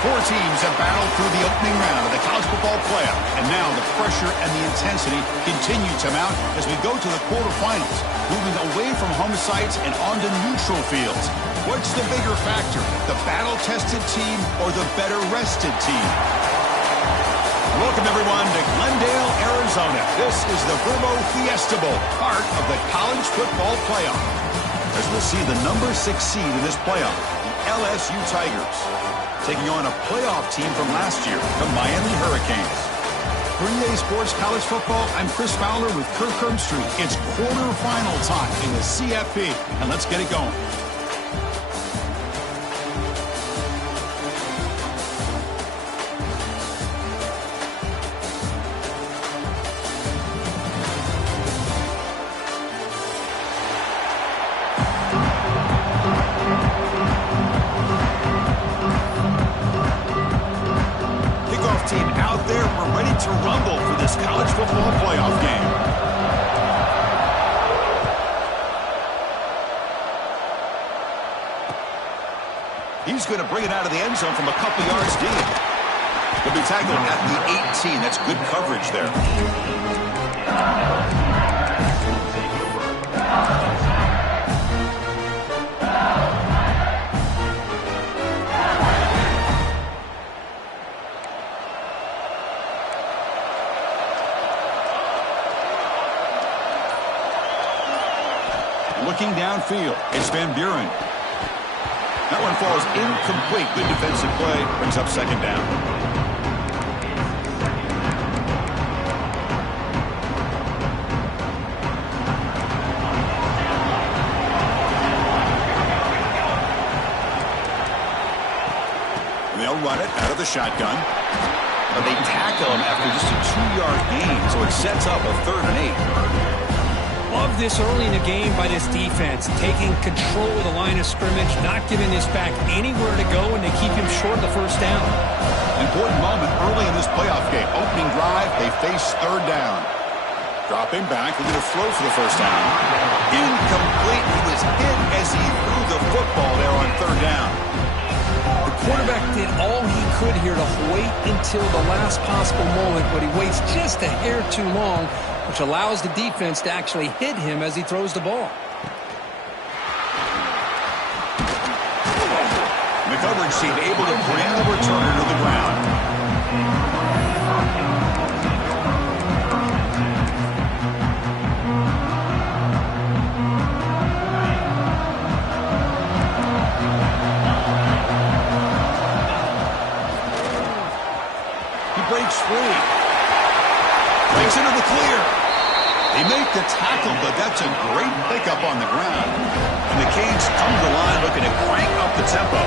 Four teams have battled through the opening round of the college football playoff, and now the pressure and the intensity continue to mount as we go to the quarterfinals, moving away from home sites and onto neutral fields. What's the bigger factor, the battle-tested team or the better-rested team? Welcome, everyone, to Glendale, Arizona. This is the Verbo Fiesta Bowl, part of the college football playoff. As we'll see the number 6 seed in this playoff, the LSU Tigers, taking on a playoff team from last year, the Miami Hurricanes. For EA Sports College Football, I'm Chris Fowler with Kirk Herbstreit. It's quarterfinal time in the CFP, and let's get it going. To rumble for this college football playoff game. He's going to bring it out of the end zone from a couple yards deep. He'll be tackled at the 18. That's good coverage there. Looking downfield, it's Van Buren. That one falls incomplete. Good defensive play, brings up second down. They'll run it out of the shotgun. But they tackle him after just a 2-yard gain, so it sets up a 3rd and 8. Love this early in the game by this defense, taking control of the line of scrimmage, not giving this back anywhere to go, and they keep him short of the first down. Important moment early in this playoff game. Opening drive, they face 3rd down. Dropping back, looking to throw for the first down. Incomplete. He was hit as he threw the football there on 3rd down. The quarterback did all he could here to wait until the last possible moment, but he waits just a hair too long, which allows the defense to actually hit him as he throws the ball. The coverage team able to bring the returner to the ground. He breaks free. Breaks into the clear. They make the tackle, but that's a great pickup on the ground. And the Canes come to the line looking to crank up the tempo.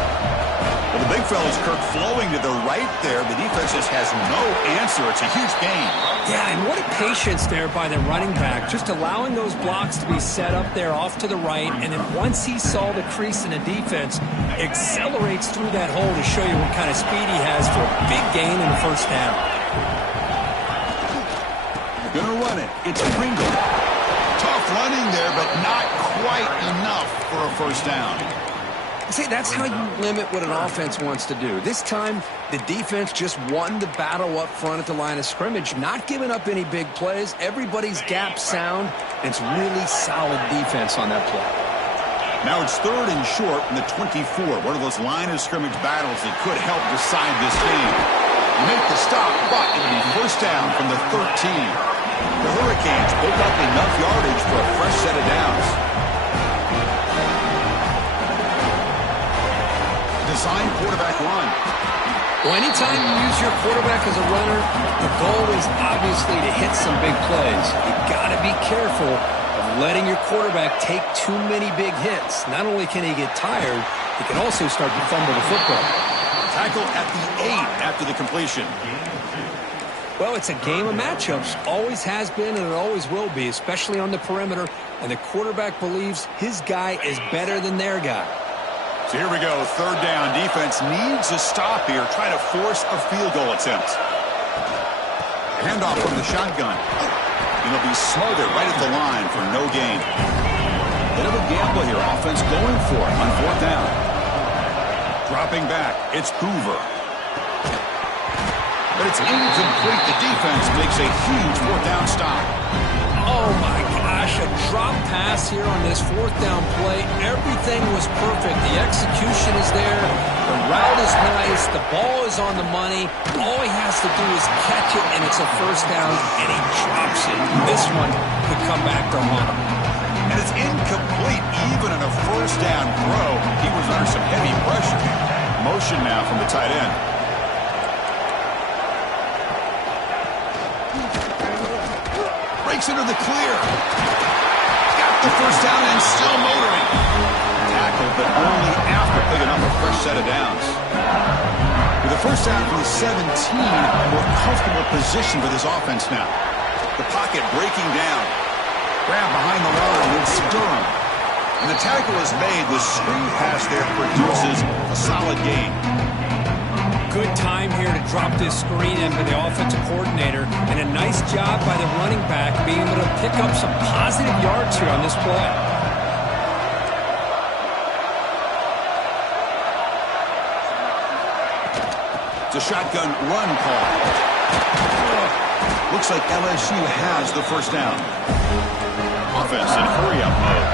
Well, the big fella's Kirk flowing to the right there. The defense just has no answer. It's a huge gain. Yeah, and what a patience there by the running back. Just allowing those blocks to be set up there off to the right. And then once he saw the crease in the defense, accelerates through that hole to show you what kind of speed he has for a big gain in the first down. Gonna run it. It's Pringle. Tough running there, but not quite enough for a first down. See, that's how you limit what an offense wants to do. This time, the defense just won the battle up front at the line of scrimmage, not giving up any big plays. Everybody's gap sound, and it's really solid defense on that play. Now it's 3rd and short in the 24. One of those line of scrimmage battles that could help decide this game. You make the stop, but it'll be first down from the 13. The Hurricanes pick up enough yardage for a fresh set of downs. Design quarterback run. Well, anytime you use your quarterback as a runner, the goal is obviously to hit some big plays. You've got to be careful of letting your quarterback take too many big hits. Not only can he get tired, he can also start to fumble the football. Tackle at the 8 after the completion. Well, it's a game of matchups. Always has been and it always will be, especially on the perimeter. And the quarterback believes his guy is better than their guy. So here we go, 3rd down. Defense needs a stop here. Try to force a field goal attempt. Handoff from the shotgun. And he'll be smothered right at the line for no gain. Bit of a gamble here. Offense going for it on 4th down. Dropping back, it's Hoover. but it's incomplete. The defense makes a huge fourth down stop. Oh, my gosh, a drop pass here on this fourth down play. Everything was perfect. The execution is there. The route is nice. The ball is on the money. All he has to do is catch it, and it's a first down, and he drops it. This one could come back to haunt him. And it's incomplete. Even on a first down throw, he was under some heavy pressure. Motion now from the tight end. Breaks into the clear. Got the first down and still motoring. Tackle, but only after picking up a fresh set of downs. With a first down from the 17, more comfortable position for this offense now. The pocket breaking down. Grab behind the line with Sturm. And the tackle is made. The screen pass there produces a solid gain. Good time here to drop this screen in for the offensive coordinator, and a nice job by the running back being able to pick up some positive yards here on this play. It's a shotgun run call. Looks like LSU has the first down. Offense in hurry-up mode.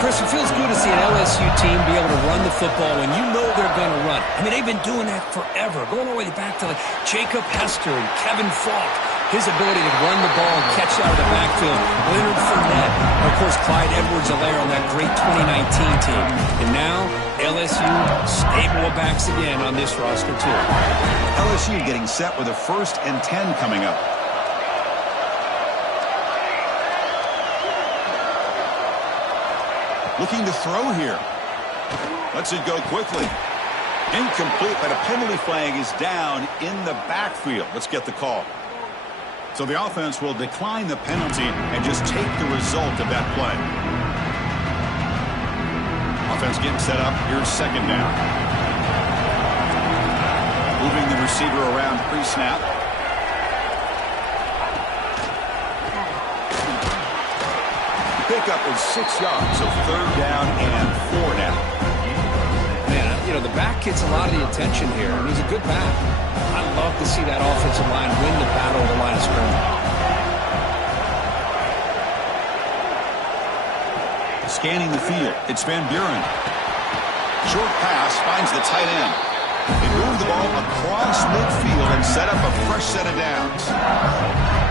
Chris, it feels good to see an LSU team be able to run the football when you know they're going to run. I mean, they've been doing that forever, going all the way back to like Jacob Hester and Kevin Falk. His ability to run the ball and catch out of the backfield. Leonard Fournette. And, of course, Clyde Edwards-Helaire on that great 2019 team. And now, LSU stable of backs again on this roster, too. LSU getting set with a 1st and 10 coming up. Looking to throw here. Lets it go quickly. Incomplete, but a penalty flag is down in the backfield. Let's get the call. So the offense will decline the penalty and just take the result of that play. Offense getting set up. Here's second down. Moving the receiver around pre-snap. Pickup is 6 yards, so third down and 4 now. Man, you know, the back gets a lot of the attention here, and he's a good back. I love to see that offensive line win the battle of the line of scrimmage. Scanning the field, it's Van Buren. Short pass finds the tight end. They move the ball across midfield and set up a fresh set of downs.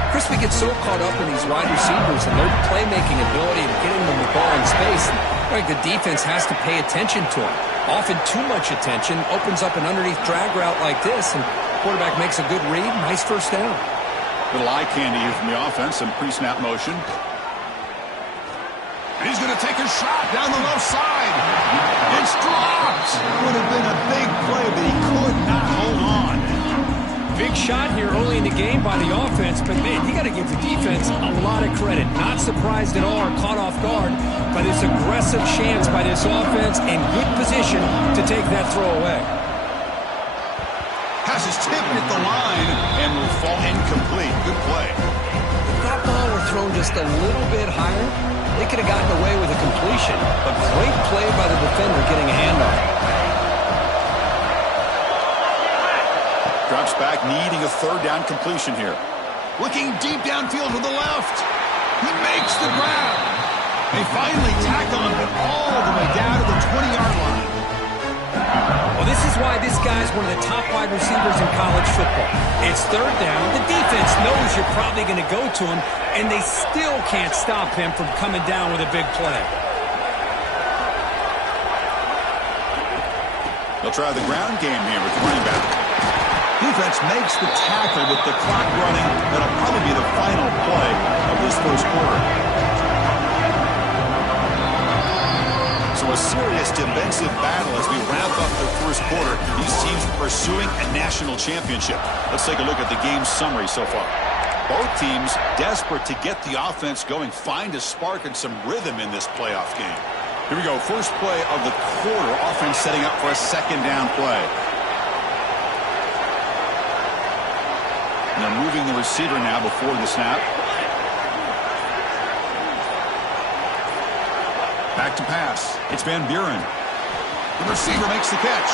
Chris, we get so caught up in these wide receivers and their playmaking ability and getting them the ball in space. And the defense has to pay attention to them. Often too much attention opens up an underneath drag route like this, and quarterback makes a good read. Nice first down. Little eye candy here from the offense, some pre-snap motion. And he's going to take a shot down the left side. It's dropped. Would have been a big play, but he could not hold on. Big shot here early in the game by the offense, but man, you got to give the defense a lot of credit. Not surprised at all or caught off guard by this aggressive chance by this offense in good position to take that throw away. Pass is tipped at the line and will fall incomplete. Good play. If that ball were thrown just a little bit higher, they could have gotten away with a completion. A great play by the defender getting a handoff. Drops back, needing a third down completion here. Looking deep downfield to the left. He makes the grab. They finally tackle him all the way down to the 20-yard line. Well, this is why this guy's one of the top wide receivers in college football. It's third down. The defense knows you're probably going to go to him, and they still can't stop him from coming down with a big play. They'll try the ground game here with the running back. Defense makes the tackle with the clock running. That'll probably be the final play of this first quarter. So a serious defensive battle as we wrap up the first quarter. These teams pursuing a national championship. Let's take a look at the game summary so far. Both teams desperate to get the offense going, find a spark and some rhythm in this playoff game. Here we go. First play of the quarter. Offense setting up for a second down play. And they're moving the receiver now before the snap. Back to pass. It's Van Buren. The receiver makes the catch.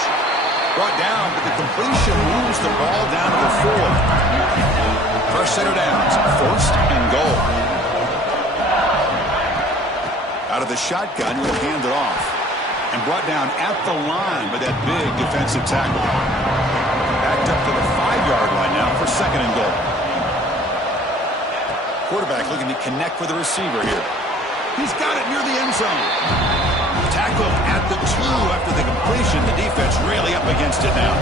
Brought down, but the completion moves the ball down to the 4. Fresh set of downs, 1st and goal. Out of the shotgun, he'll hand it off. And brought down at the line by that big defensive tackle. Backed up to the 5-yard line now for 2nd and goal. Quarterback looking to connect with the receiver here. He's got it near the end zone. Tackle at the 2 after the completion. The defense really up against it now.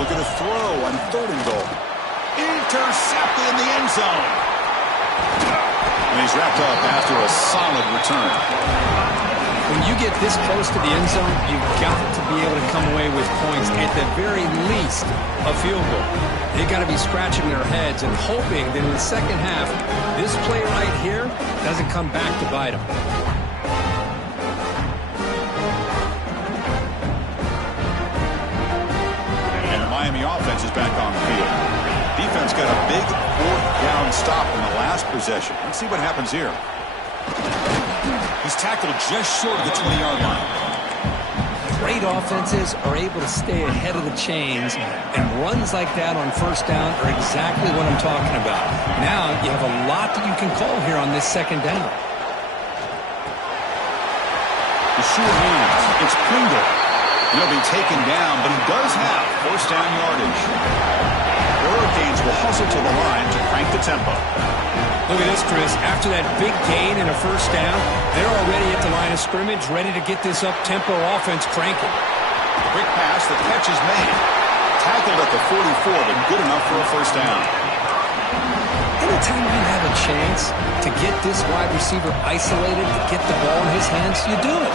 Looking to throw on 3rd and goal. Intercepted in the end zone. And he's wrapped up after a solid return. When you get this close to the end zone, you've got to be able to come away with points, at the very least, a field goal. They've got to be scratching their heads and hoping that in the second half, this play right here doesn't come back to bite them. And the Miami offense is back on the field. Defense got a big 4th down stop in the last possession. Let's see what happens here. He's tackled just short of the 20-yard line. Great offenses are able to stay ahead of the chains, and runs like that on 1st down are exactly what I'm talking about. Now you have a lot that you can call here on this 2nd down. The sure hands. It's Pringle. He'll be taken down, but he does have 1st down yardage. The Hurricanes will hustle to the line to crank the tempo. Look at this, Chris. After that big gain and a 1st down, they're already at the line of scrimmage, ready to get this up-tempo offense cranking. Quick pass, the catch is made. Tackled at the 44, but good enough for a 1st down. Anytime you have a chance to get this wide receiver isolated, to get the ball in his hands, you do it.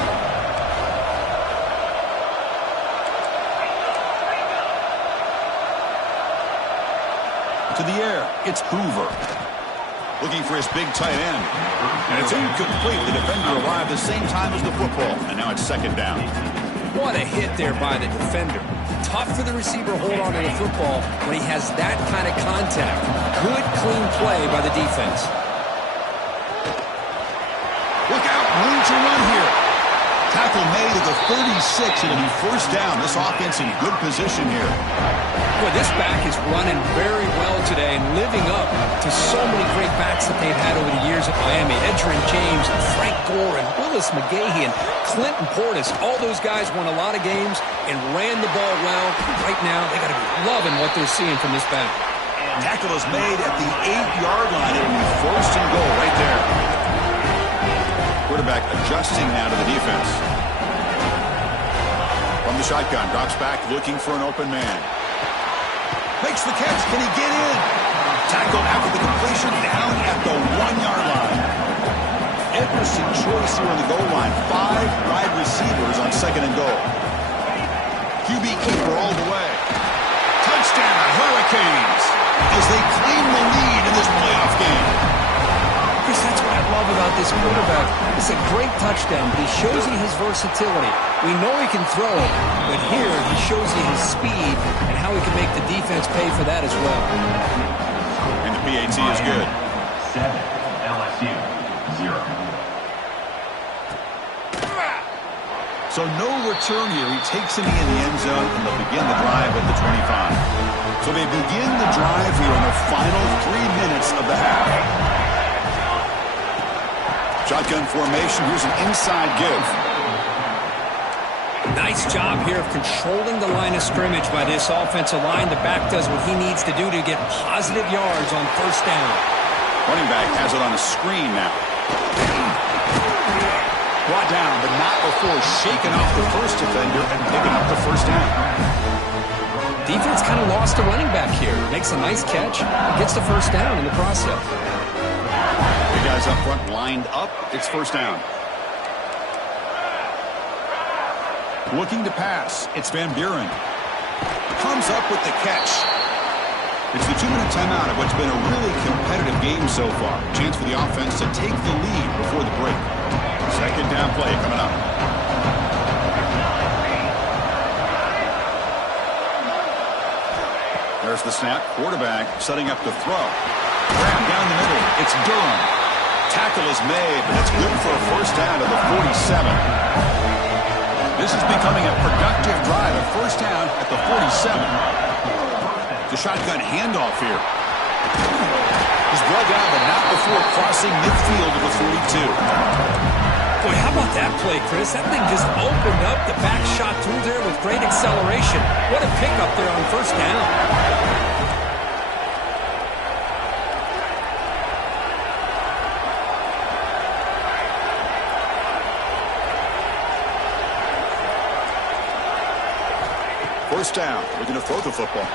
To the air, it's Hoover. Looking for his big tight end. And it's incomplete. The defender arrived the same time as the football. And now it's 2nd down. What a hit there by the defender. Tough for the receiver to hold on to the football when he has that kind of contact. Good, clean play by the defense. Look out. Room to run here. Tackle made at the 36. It'll be 1st down. This offense in good position here. Boy, this back is running very well today and living up to so many great backs that they've had over the years at Miami. Edgerrin James and Frank Gore and Willis McGahee and Clinton Portis. All those guys won a lot of games and ran the ball well. Right now, they got to be loving what they're seeing from this back. Tackle is made at the 8-yard line. It'll be 1st and goal right there. Quarterback adjusting now to the defense. From the shotgun, drops back looking for an open man. Makes the catch. Can he get in? Tackle after the completion down at the 1-yard line. Interesting choice here on the goal line. 5 wide receivers on 2nd and goal. QB keeper all the way. Touchdown, Hurricanes, as they claim the lead in this playoff game. Chris, that's what I love about this quarterback. It's a great touchdown, but he shows you his versatility. We know he can throw it, but here he shows you his speed and how he can make the defense pay for that as well. And the PAT is good. 7, LSU, 0. So no return here. He takes it in the end zone, and they'll begin the drive at the 25. So they begin the drive here in the final 3 minutes of the half. Shotgun formation. Here's an inside give. Nice job here of controlling the line of scrimmage by this offensive line. The back does what he needs to do to get positive yards on 1st down. Running back has it on a screen now. Brought down, but not before shaking off the first defender and picking up the 1st down. Defense kind of lost a running back here. Makes a nice catch, gets the 1st down in the process. The guys up front lined up. It's 1st down. Looking to pass. It's Van Buren. Comes up with the catch. It's the 2-minute timeout of what's been a really competitive game so far. Chance for the offense to take the lead before the break. 2nd down play coming up. There's the snap. Quarterback setting up the throw. Grab down the middle. It's Durham. Tackle is made, but it's good for a 1st down to the 47. This is becoming a productive drive. A first down at the 47. The shotgun handoff here. He's brought down, but not before crossing midfield of the 42. Boy, how about that play, Chris? That thing just opened up. The back shot through there with great acceleration. What a pickup there on first down. First down. We're going to throw the football.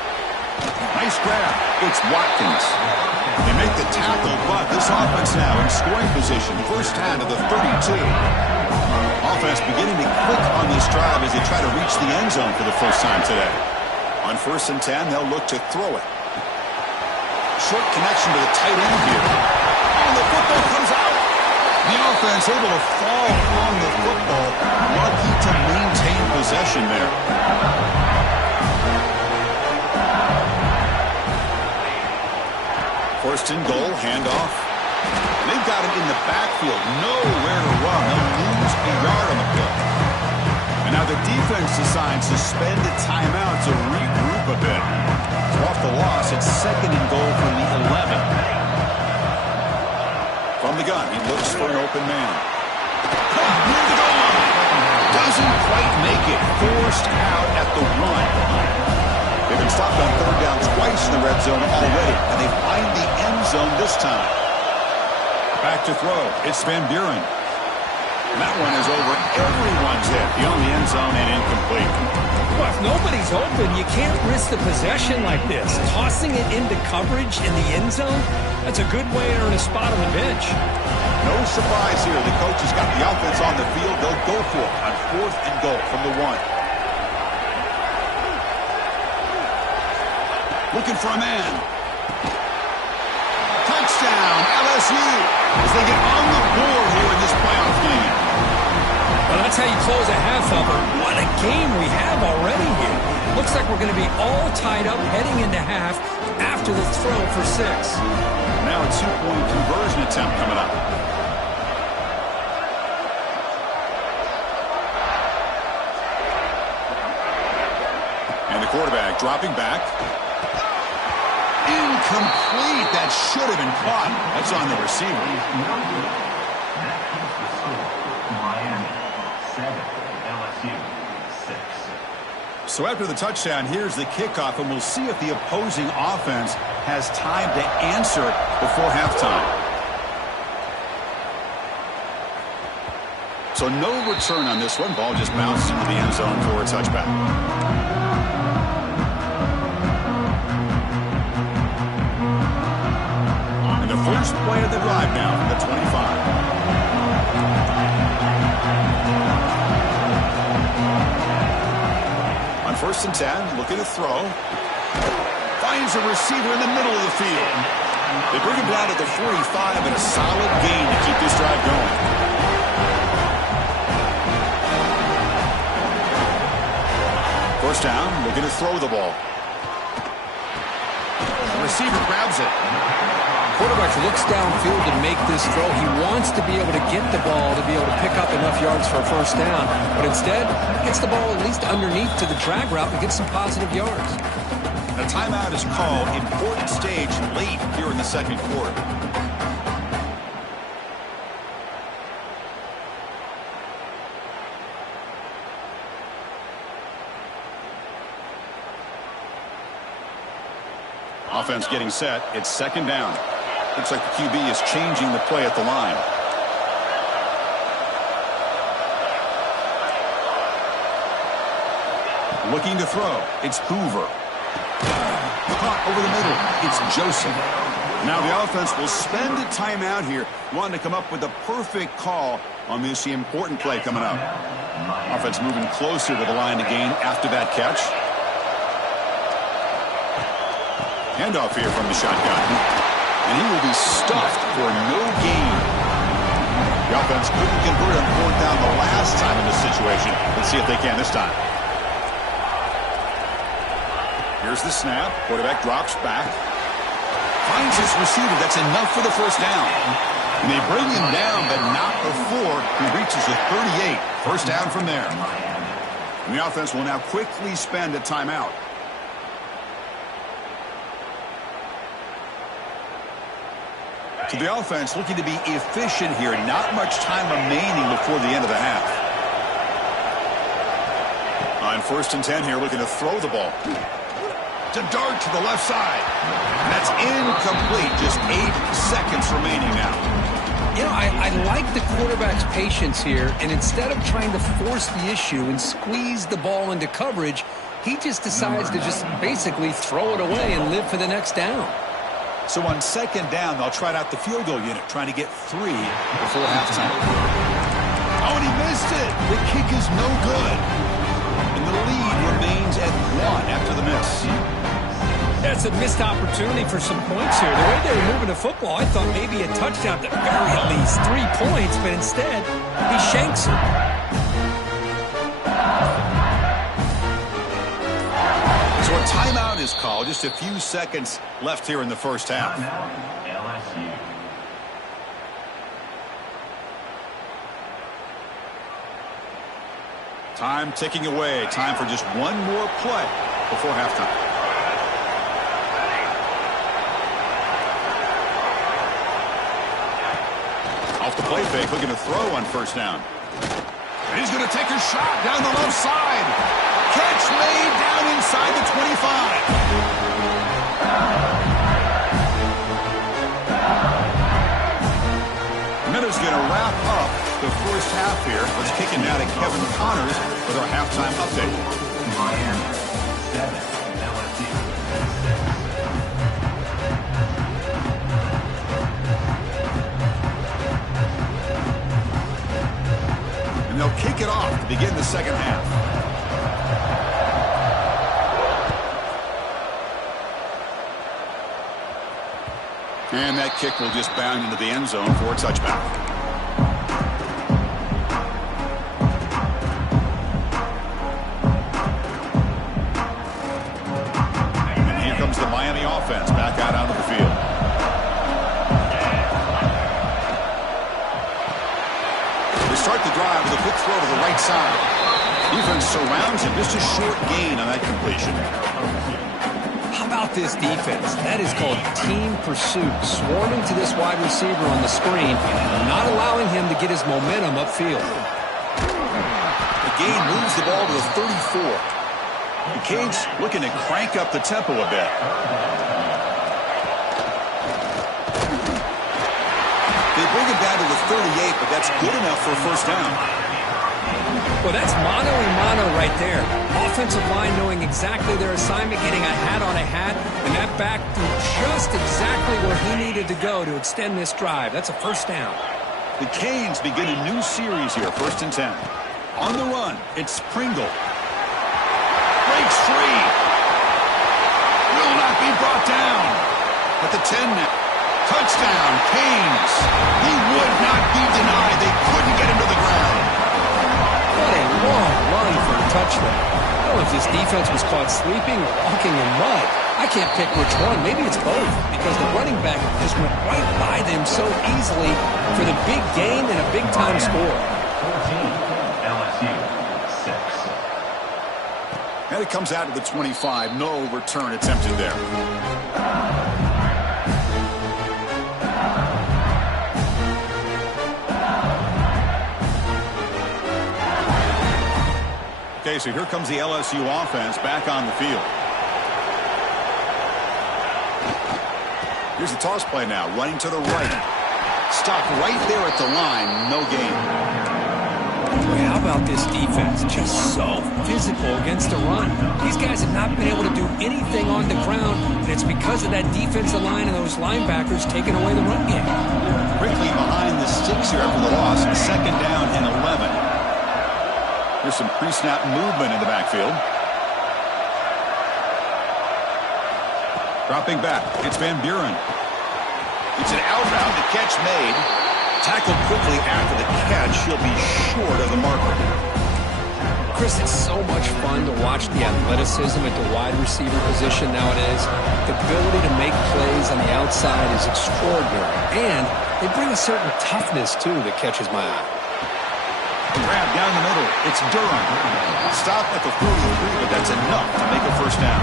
Nice grab. It's Watkins. They make the tackle, but this offense now in scoring position. First down to the 32. Offense beginning to click on this drive as they try to reach the end zone for the first time today. On 1st and 10, they'll look to throw it. Short connection to the tight end here. And the football comes out. The offense able to fall on the football. Lucky to maintain possession there. First and goal, handoff. They've got him in the backfield. Nowhere to run. They'll lose a yard on the play. And now the defense decides to spend a timeout to regroup a bit. So off the loss, it's 2nd and goal from the 11. From the gun, he looks for an open man. Near the goal line. Doesn't quite make it. Forced out at the 1. They've been stopped on 3rd down twice in the red zone already, and they find the end zone this time. Back to throw. It's Van Buren. And that one is over everyone's head. Beyond the end zone and incomplete. Well, if nobody's open, you can't risk the possession like this. Tossing it into coverage in the end zone, that's a good way to earn a spot on the bench. No surprise here. The coach has got the offense on the field. They'll go for it on 4th and goal from the 1. Looking for a man. Touchdown, LSU, as they get on the board here in this playoff game. Well, that's how you close a half of it. What a game we have already here. Looks like we're going to be all tied up heading into half after the throw for 6. Now a 2-point conversion attempt coming up. And the quarterback dropping back. Incomplete. That should have been caught. That's on the receiver. That keeps the score. Miami 7, LSU 6. So after the touchdown, here's the kickoff, and we'll see if the opposing offense has time to answer before halftime. So no return on this one. Ball just bounced into the end zone for a touchback. First play of the drive now from the 25. On 1st and 10, looking to throw. Finds a receiver in the middle of the field. They bring him down to the 45 and a solid gain to keep this drive going. First down, looking to throw the ball. The receiver grabs it. Quarterback looks downfield to make this throw. He wants to be able to get the ball to be able to pick up enough yards for a first down. But instead, he gets the ball at least underneath to the drag route and gets some positive yards. A timeout is called. Important stage late here in the 2nd quarter. Offense getting set. It's 2nd down. Looks like the QB is changing the play at the line. Looking to throw. It's Hoover. Caught over the middle. It's Joseph. Now the offense will spend a timeout here, wanting to come up with the perfect call on this important play coming up. Offense moving closer to the line to gain after that catch. Handoff here from the shotgun. And he will be stuffed for no gain. The offense couldn't convert on 4th down the last time in this situation. Let's see if they can this time. Here's the snap. Quarterback drops back. Finds his receiver. That's enough for the first down. And they bring him down, but not before he reaches the 38. First down from there. And the offense will now quickly spend a timeout. So the offense looking to be efficient here. Not much time remaining before the end of the half. On 1st and 10 here, looking to throw the ball. To dart to the left side. And that's incomplete. Just 8 seconds remaining now. You know, I like the quarterback's patience here, and instead of trying to force the issue and squeeze the ball into coverage, he just decides to just basically throw it away and live for the next down. So on 2nd down, they'll try out the field goal unit, trying to get 3 before halftime. Oh, and he missed it. The kick is no good. And the lead remains at 1 after the miss. That's a missed opportunity for some points here. The way they were moving the football, I thought maybe a touchdown to bury at least 3 points, but instead, he shanks it. So a timeout is called. Just a few seconds left here in the first half. LSU. Time ticking away. Time for just one more play before halftime. Off the play fake, looking to throw on 1st down. And he's going to take a shot down the left side. Catch made down inside the 25. And that is going to wrap up the first half here. Let's kick it now to Kevin Connors with our halftime update. Miami 7, LSU 6. And they'll kick it off to begin the second half. And that kick will just bound into the end zone for a touchback. And here comes the Miami offense back out onto the field. They start the drive with a quick throw to the right side. Defense surrounds him. Just a short gain on that completion. How about this defense? That is called team pursuit. Swarming to this wide receiver on the screen and not allowing him to get his momentum upfield. The game moves the ball to the 34. The Canes looking to crank up the tempo a bit. They bring it down to the 38, but that's good enough for a 1st down. Well, that's mano-a-mano right there. Offensive line knowing exactly their assignment, getting a hat on a hat, and that back threw just exactly where he needed to go to extend this drive. That's a 1st down. The Canes begin a new series here, 1st and 10. On the run, it's Pringle. Breaks free. Will not be brought down. At the 10 now. Touchdown, Canes. He would not be denied. They couldn't get him to the ground. What a long run for a touchdown. I don't know if this defense was caught sleeping or walking in mud. I can't pick which one. Maybe it's both, because the running back just went right by them so easily for the big gain and a big-time score. 14, LSU 6. And it comes out to the 25. No return attempted there. Okay, so here comes the LSU offense back on the field. Here's the toss play now, running to the right. Stopped right there at the line, no gain. Boy, how about this defense? Just so physical against the run. These guys have not been able to do anything on the ground, and it's because of that defensive line and those linebackers taking away the run game. Quickly behind the sticks here after the loss, 2nd down and 11. There's some pre-snap movement in the backfield. Dropping back, it's Van Buren. It's an outbound, the catch made. Tackled quickly after the catch. He'll be short of the marker. Chris, it's so much fun to watch the athleticism at the wide receiver position nowadays. The ability to make plays on the outside is extraordinary. And they bring a certain toughness, too, that catches my eye. Grab down the middle. It's Durham. Stop at the 43, but that's enough to make a first down.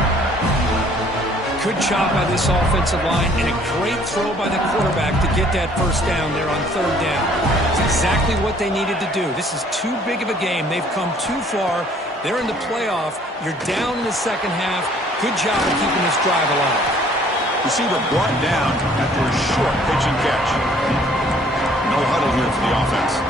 Good job by this offensive line, and a great throw by the quarterback to get that first down there on third down. It's exactly what they needed to do. This is too big of a game. They've come too far. They're in the playoff. You're down in the second half. Good job of keeping this drive alive. Receiver brought down after a short pitch and catch. No huddle here for the offense.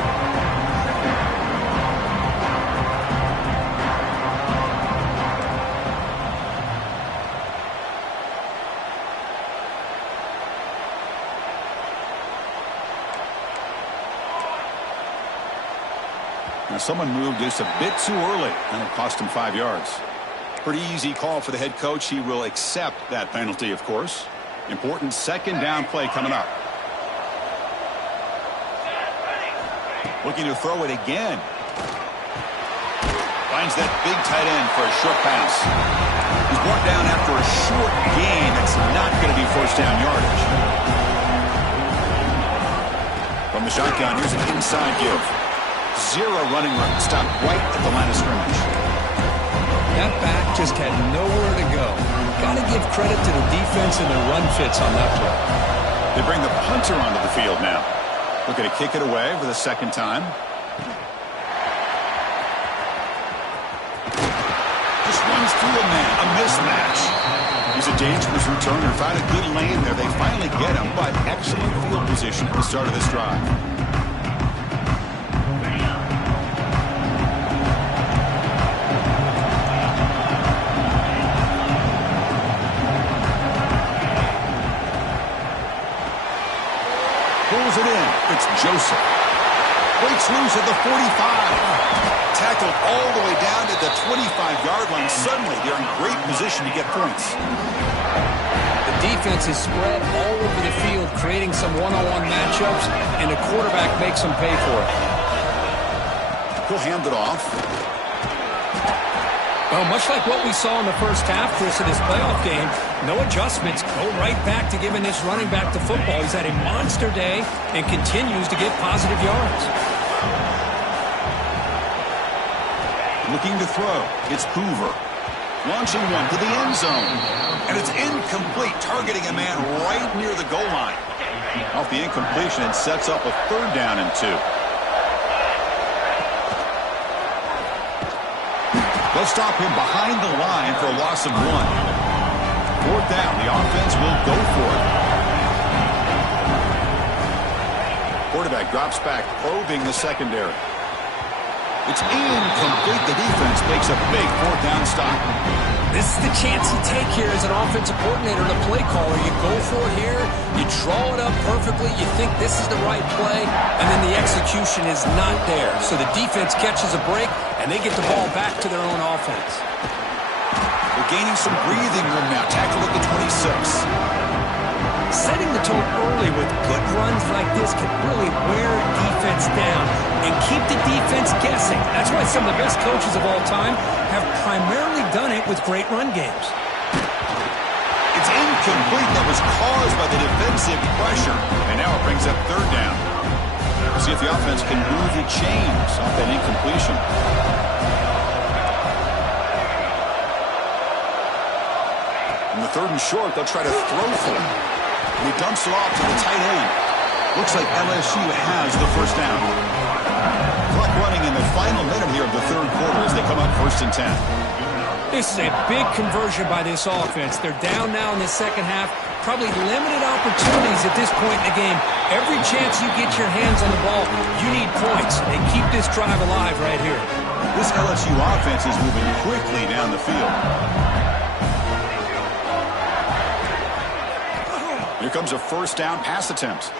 Now someone moved just a bit too early, and it cost him 5 yards. Pretty easy call for the head coach. He will accept that penalty, of course. Important second down play coming up. Looking to throw it again. Finds that big tight end for a short pass. He's brought down after a short gain. That's not going to be first down yardage. From the shotgun, here's an inside give. Zero running room. Stopped right at the line of scrimmage. That back just had nowhere to go. Got to give credit to the defense and their run fits on that play. They bring the punter onto the field now. Looking to kick it away for the second time. Just runs through a man. A mismatch. He's a dangerous returner. Found a good lane there. They finally get him, but excellent field position at the start of this drive. Pulls it in. It's Joseph. Breaks loose at the 45. Tackled all the way down to the 25-yard line. Suddenly, they're in great position to get points. The defense is spread all over the field, creating some one-on-one matchups, and the quarterback makes them pay for it. He'll hand it off. Well, much like what we saw in the first half, Chris, of this playoff game, no adjustments. Go right back to giving this running back the football. He's had a monster day and continues to get positive yards. Looking to throw. It's Hoover. Launching one to the end zone. And it's incomplete, targeting a man right near the goal line. Off the incompletion, it sets up a third down and 2. They'll stop him behind the line for a loss of 1. Fourth down, the offense will go for it. Quarterback drops back, probing the secondary. It's incomplete. The defense makes a big fourth down stop. This is the chance you take here as an offensive coordinator and a play caller. You go for it here, you draw it up perfectly, you think this is the right play, and then the execution is not there. So the defense catches a break, and they get the ball back to their own offense. They're gaining some breathing room now. Tackle at the 26. Setting the tone early with good runs like this can really wear defense down and keep the defense guessing. That's why some of the best coaches of all time have primarily done it with great run games. It's incomplete. That was caused by the defensive pressure, and now it brings up third down. See if the offense can move the chains off that incompletion. In the third and short, they'll try to throw for it. And he dumps it off to the tight end. Looks like LSU has the first down. Clock running in the final minute here of the third quarter as they come up 1st and 10. This is a big conversion by this offense. They're down now in the second half. Probably limited opportunities at this point in the game. Every chance you get your hands on the ball, you need points. And keep this drive alive right here. This LSU offense is moving quickly down the field. Here comes a first down pass attempt.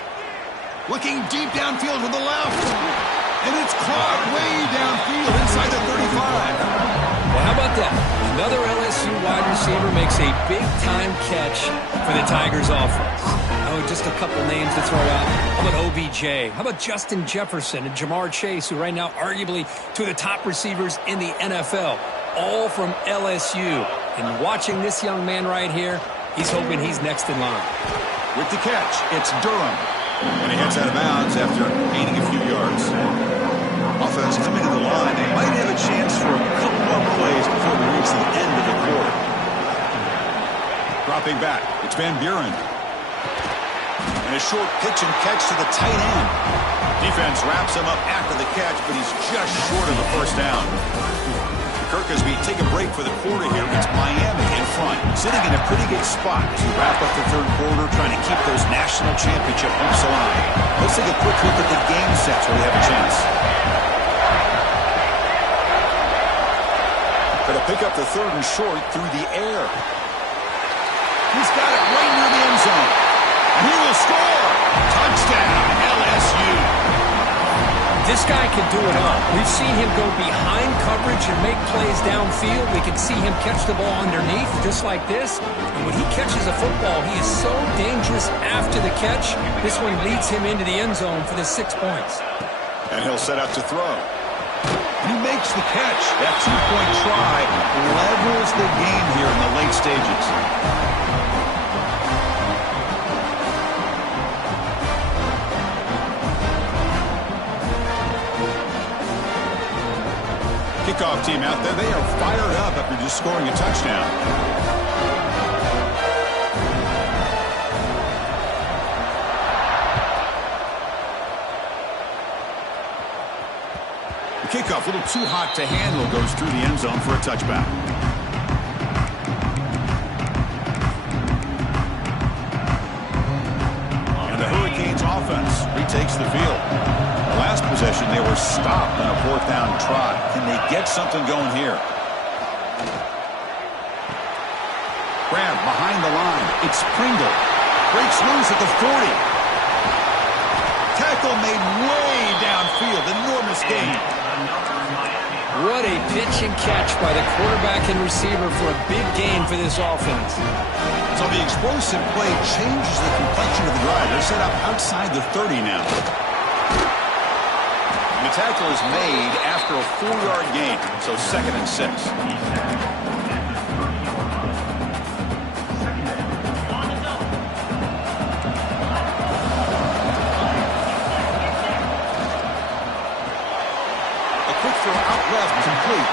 Looking deep downfield with the left. And it's caught way downfield inside the 35. Well, how about that? Another LSU wide receiver makes a big-time catch for the Tigers offense. Oh, just a couple names to throw out. How about OBJ? How about Justin Jefferson and Jamar Chase, who right now arguably two of the top receivers in the NFL, all from LSU. And watching this young man right here, he's hoping he's next in line. With the catch, it's Durham. And he heads out of bounds after gaining a few yards. Offense coming to the line. They might have a Dropping back. It's Van Buren. And a short pitch and catch to the tight end. Defense wraps him up after the catch, but he's just short of the first down. Kirk, as we take a break for the quarter here, it's Miami in front, sitting in a pretty good spot to wrap up the third quarter, trying to keep those national championship hopes alive. Let's take a quick look at the game sets where they have a chance. Going to pick up the third and short through the air. He's got it right near the end zone. And he will score. Touchdown, LSU. This guy can do it all. We've seen him go behind coverage and make plays downfield. We can see him catch the ball underneath just like this. And when he catches a football, he is so dangerous after the catch. This one leads him into the end zone for the 6 points. And he'll set up to throw. And he makes the catch. That two-point try levels the game here in the late stages. Kickoff team out there, they are fired up after just scoring a touchdown. The kickoff, a little too hot to handle, goes through the end zone for a touchback. And the Hurricanes offense retakes the field. Last possession, they were stopped on a fourth down try. Can they get something going here? Grab behind the line. It's Pringle. Breaks loose at the 40. Tackle made way downfield. Enormous gain. What a pitch and catch by the quarterback and receiver for a big gain for this offense. So the explosive play changes the complexion of the drive. They're set up outside the 30 now. The tackle is made after a 4-yard gain, so 2nd and 6. A quick throw out left, complete.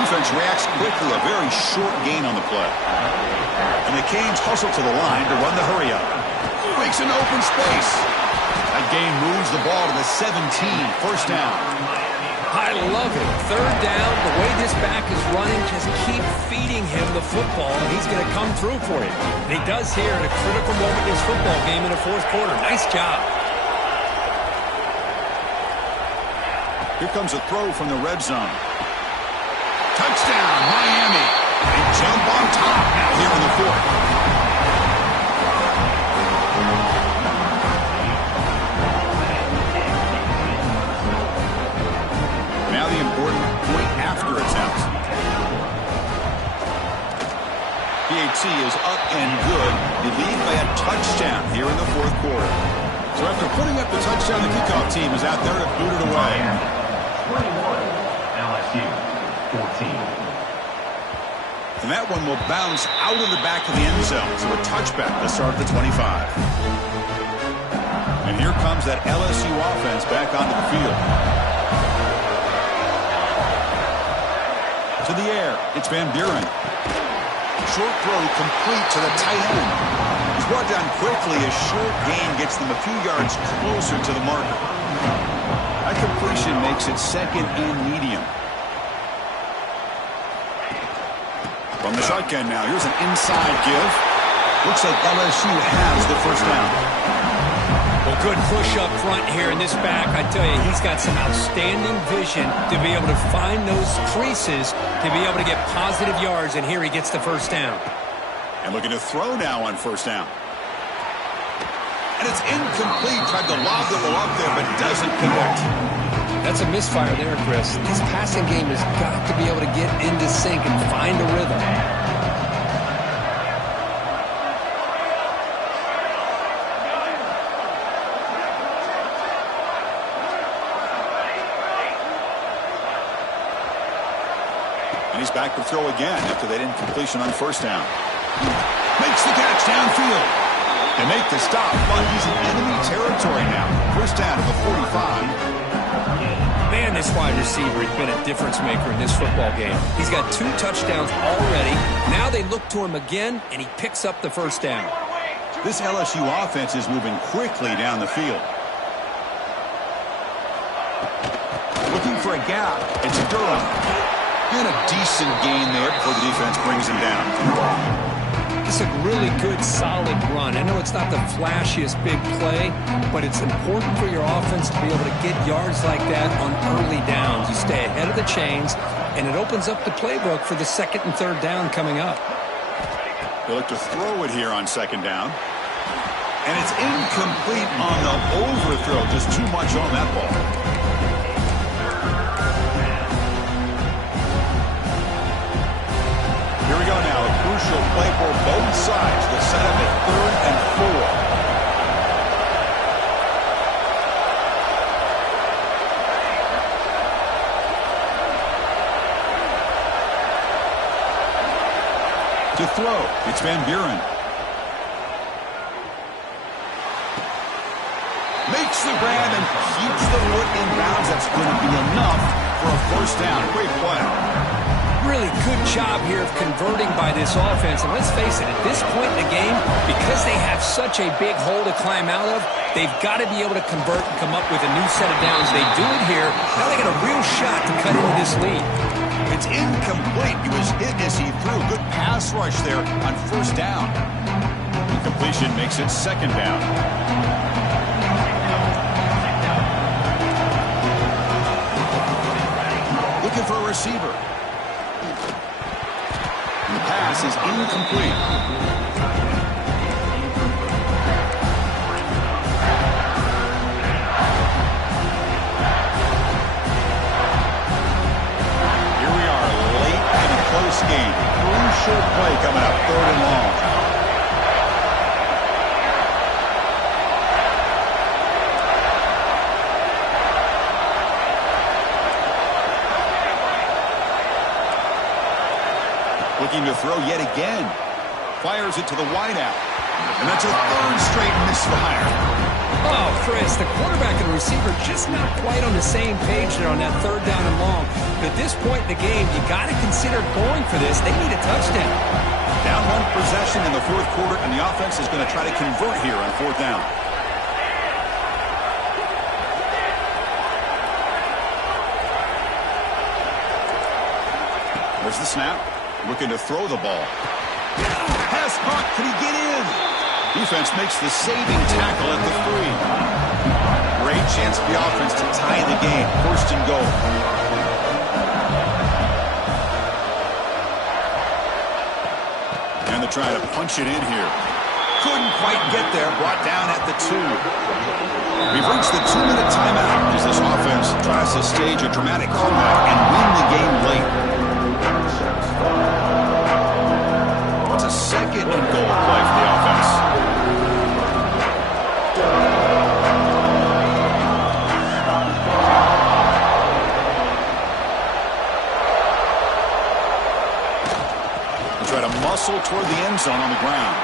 Defense reacts quickly, a very short gain on the play. And the Canes hustle to the line to run the hurry up. Makes an open space. That gain moves the ball to the 17, first down. I love it. Third down, the way this back is running, just keep feeding him the football, and he's going to come through for you. And he does here at a critical moment in this football game in the fourth quarter. Nice job. Here comes a throw from the red zone. Touchdown, Miami. They jump on top now here in the fourth. Now the important point after attempt. PAT is up and good. You lead by a touchdown here in the fourth quarter. So after putting up the touchdown, the kickoff team is out there to boot it away. 21, LSU, 14. And that one will bounce out of the back of the end zone. So a touchback to start the 25. And here comes that LSU offense back onto the field. To the air, it's Van Buren. Short throw complete to the tight end. He's brought down quickly. A short gain gets them a few yards closer to the marker. That completion makes it 2nd and medium. From the shotgun now, here's an inside give. Looks like LSU has the first down. Well, good push up front here in this back. I tell you, he's got some outstanding vision to be able to find those creases, to be able to get positive yards, and here he gets the first down. And looking to throw now on first down. And it's incomplete. Tried to lob the ball up there, but doesn't connect. That's a misfire there, Chris. His passing game has got to be able to get into sync and find a rhythm. And he's back to throw again after that incompletion on first down. Makes the catch downfield. They make the stop, but he's in enemy territory now. First down at the 45. Man, this wide receiver has been a difference maker in this football game. He's got 2 touchdowns already. Now they look to him again, and he picks up the first down. This LSU offense is moving quickly down the field. Looking for a gap. It's Durham. And a decent gain there before the defense brings him down. It's a really good, solid run. I know it's not the flashiest big play, but it's important for your offense to be able to get yards like that on early downs. You stay ahead of the chains, and it opens up the playbook for the 2nd and 3rd down coming up. They look to throw it here on 2nd down. And it's incomplete on the overthrow. Just too much on that ball. Here we go now. A crucial play for both sides. The setup at 3rd and 4. To throw, it's Van Buren. Makes the grab and keeps the foot in bounds. That's going to be enough for a first down. Great play. Really good job here of converting by this offense. And let's face it, at this point in the game, because they have such a big hole to climb out of, they've got to be able to convert and come up with a new set of downs. They do it here. Now they got a real shot to cut into this lead. It's incomplete. He was hit as he threw. Good pass rush there on first down. Incompletion makes it 2nd down. Looking for a receiver. The pass is incomplete. Here we are, late in a close game. Crucial play coming up, 3rd and long. Looking to throw yet again. Fires it to the wideout. And that's a 3rd straight misfire. Oh, Chris, the quarterback and the receiver just not quite on the same page there on that 3rd down and long. But at this point in the game, you got to consider going for this. They need a touchdown. Down 1 possession in the 4th quarter, and the offense is going to try to convert here on 4th down. There's the snap. Looking to throw the ball. Pass caught. Can he get in? Defense makes the saving tackle at the 3. Great chance for the offense to tie the game. 1st and goal. And they're trying to punch it in here. Couldn't quite get there. Brought down at the 2. We've reached the 2-minute timeout as this offense tries to stage a dramatic comeback and win the game late. It's a 2nd and goal play for the offense. They try to muscle toward the end zone on the ground.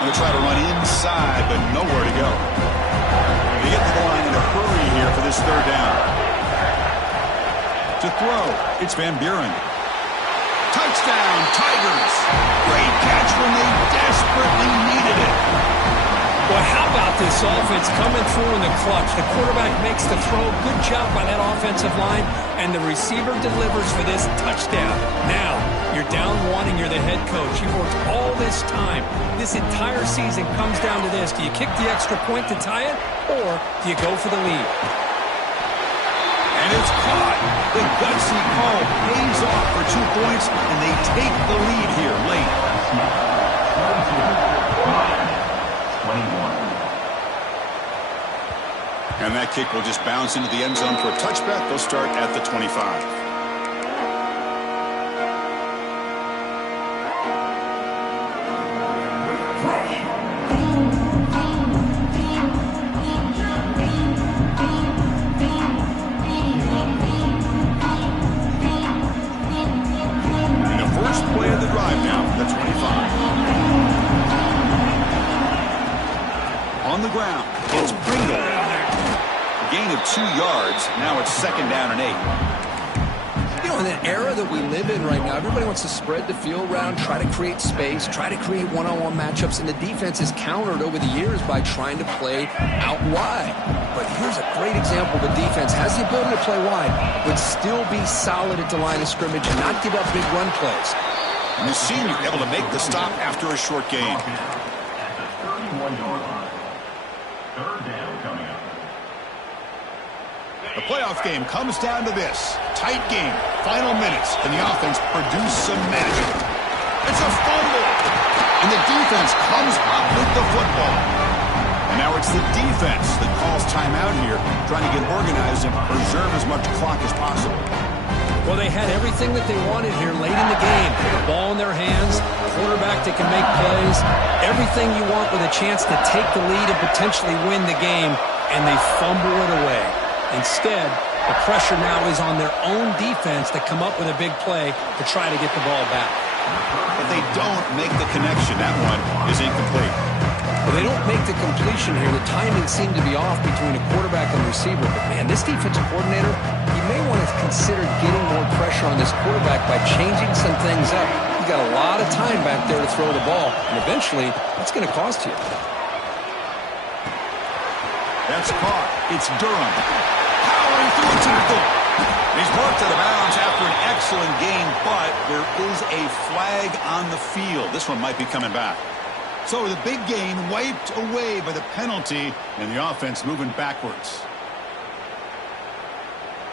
And they try to run inside, but nowhere to go. They get to the line in a hurry here for this 3rd down. To throw, it's Van Buren. Touchdown, Tigers. Great catch when they desperately needed it. Boy, how about this offense coming through in the clutch? The quarterback makes the throw. Good job by that offensive line. And the receiver delivers for this touchdown. Now, you're down 1 and you're the head coach. You've worked all this time. This entire season comes down to this. Do you kick the extra point to tie it, or do you go for the lead? And it's caught. The gutsy call pays off for 2 points, and they take the lead here late. 21. And that kick will just bounce into the end zone for a touchback. They'll start at the 25. 2 yards. Now it's 2nd down and 8. You know, in the era that we live in right now, everybody wants to spread the field around, try to create space, try to create one-on-one matchups, and the defense is countered over the years by trying to play out wide. But here's a great example. The defense has the ability to play wide, but still be solid at the line of scrimmage and not give up big run plays. And the senior able to make the stop after a short gain. At the 31-yard line. 3rd down coming up. The playoff game comes down to this. Tight game, final minutes, and the offense produce some magic. It's a fumble, and the defense comes up with the football. And now it's the defense that calls timeout here, trying to get organized and preserve as much clock as possible. Well, they had everything that they wanted here late in the game. The ball in their hands, quarterback that can make plays, everything you want with a chance to take the lead and potentially win the game, and they fumble it away. Instead, the pressure now is on their own defense to come up with a big play to try to get the ball back. But they don't make the connection. That one is incomplete. Well, they don't make the completion here. The timing seemed to be off between a quarterback and receiver. But, man, this defensive coordinator, he may want to consider getting more pressure on this quarterback by changing some things up. He's got a lot of time back there to throw the ball, and eventually that's going to cost you. That's caught. It's Durham. Powering through a tackle. He's worked out of bounds after an excellent game, but there is a flag on the field. This one might be coming back. So the big gain wiped away by the penalty, and the offense moving backwards.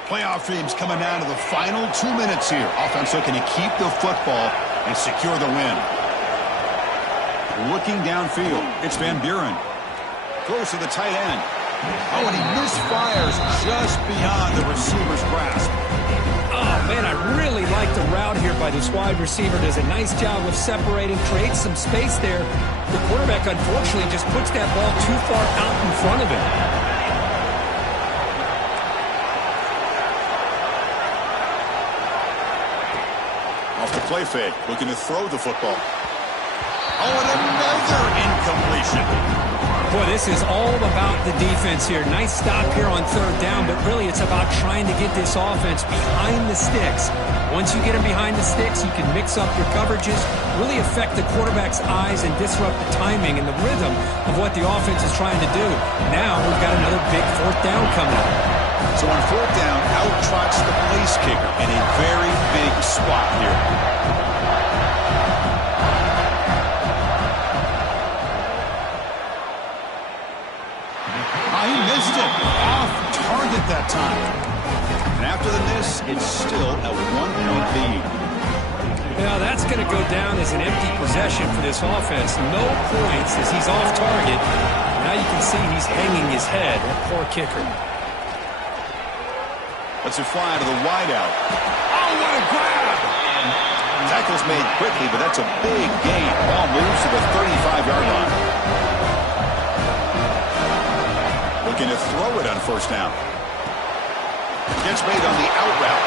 Playoff dreams coming down to the final 2 minutes here. Offense looking to keep the football and secure the win. Looking downfield, it's Van Buren. Throws to the tight end. Oh, and he misfires just beyond the receiver's grasp. Oh, man, I really like the route here by this wide receiver. Does a nice job of separating, creates some space there. The quarterback, unfortunately, just puts that ball too far out in front of him. Off the play fake, looking to throw the football. Oh, and another incompletion. Boy, this is all about the defense here. Nice stop here on 3rd down, but really it's about trying to get this offense behind the sticks. Once you get them behind the sticks, you can mix up your coverages, really affect the quarterback's eyes and disrupt the timing and the rhythm of what the offense is trying to do. Now we've got another big 4th down coming up. So on 4th down, out trots the place kicker in a very big spot here. He missed it. Off target that time. And after the miss, it's still a 1-point lead. Now that's going to go down as an empty possession for this offense. No points as he's off target. Now you can see he's hanging his head. That poor kicker. Lets it fly to the wideout. Oh, what a grab! Tackle's made quickly, but that's a big gain. Ball moves to the 35-yard line. Looking to throw it on 1st down. Gets made on the out route.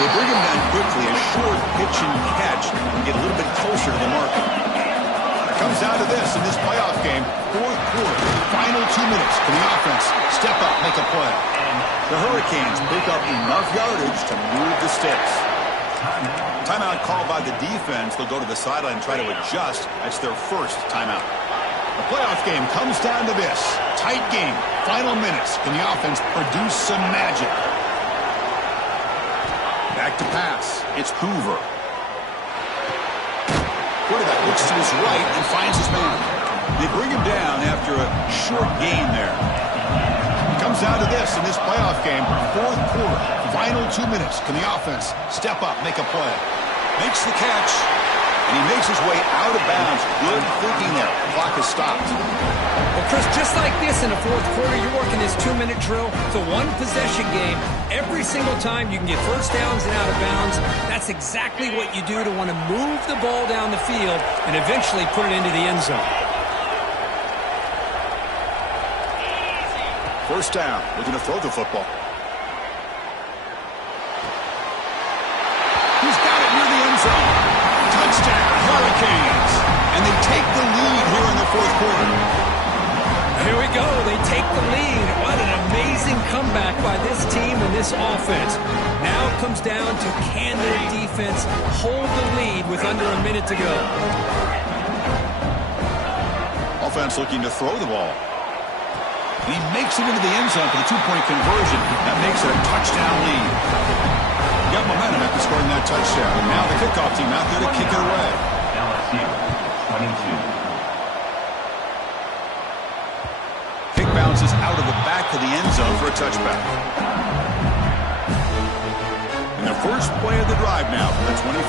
They bring him down quickly, a short pitch and catch, and get a little bit closer to the marker. It comes down to this in this playoff game. 4th quarter, final 2 minutes. Can the offense step up, make a play? The Hurricanes pick up enough yardage to move the sticks. Timeout called by the defense. They'll go to the sideline and try to adjust. That's their first timeout. The playoff game comes down to this. Tight game, final minutes. Can the offense produce some magic? Back to pass. It's Hoover. Quarterback looks to his right and finds his man. They bring him down after a short gain there. Comes down to this in this playoff game. 4th quarter, final 2 minutes. Can the offense step up, make a play? Makes the catch. And he makes his way out of bounds. Good thinking there. Clock is stopped. Well, Chris, just like this in the 4th quarter, you're working this 2-minute drill. It's a one-possession game. Every single time you can get 1st downs and out of bounds. That's exactly what you do to want to move the ball down the field and eventually put it into the end zone. 1st down. Looking to throw the football. He's got it near the end zone. Touchdown, Hurricanes. And they take the lead here in the 4th quarter. Here we go. They take the lead. What an amazing Amazing comeback by this team and this offense. Now it comes down to can their defense hold the lead with under a minute to go. Offense looking to throw the ball. He makes it into the end zone for the two-point conversion. That makes it a touchdown lead. Got momentum after scoring that touchdown. And now the kickoff team out there to kick it away. LSU, 22. Kick bounces out of the back of the end zone for a touchback. And the first play of the drive now from the 25.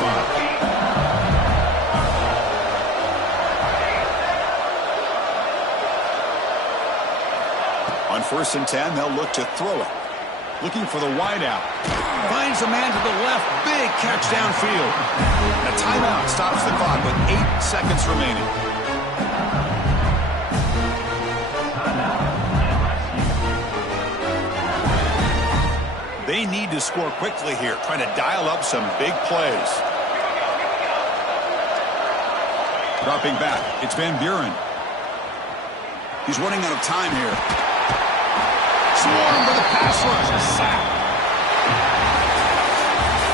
On 1st and 10, they'll look to throw it. Looking for the wideout. Finds a man to the left. Big catch downfield. And a timeout stops the clock with 8 seconds remaining. They need to score quickly here, trying to dial up some big plays. Dropping back, it's Van Buren. He's running out of time here. Swarm for the pass rush, a sack.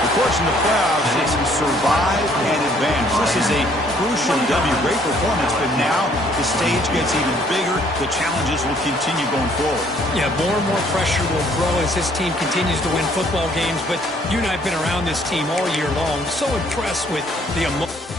Of course, in the playoffs, it's survive and advance. This is a crucial W. Great performance, but now the stage gets even bigger. The challenges will continue going forward. Yeah, more and more pressure will grow as this team continues to win football games, but you and I have been around this team all year long. So impressed with the emotion.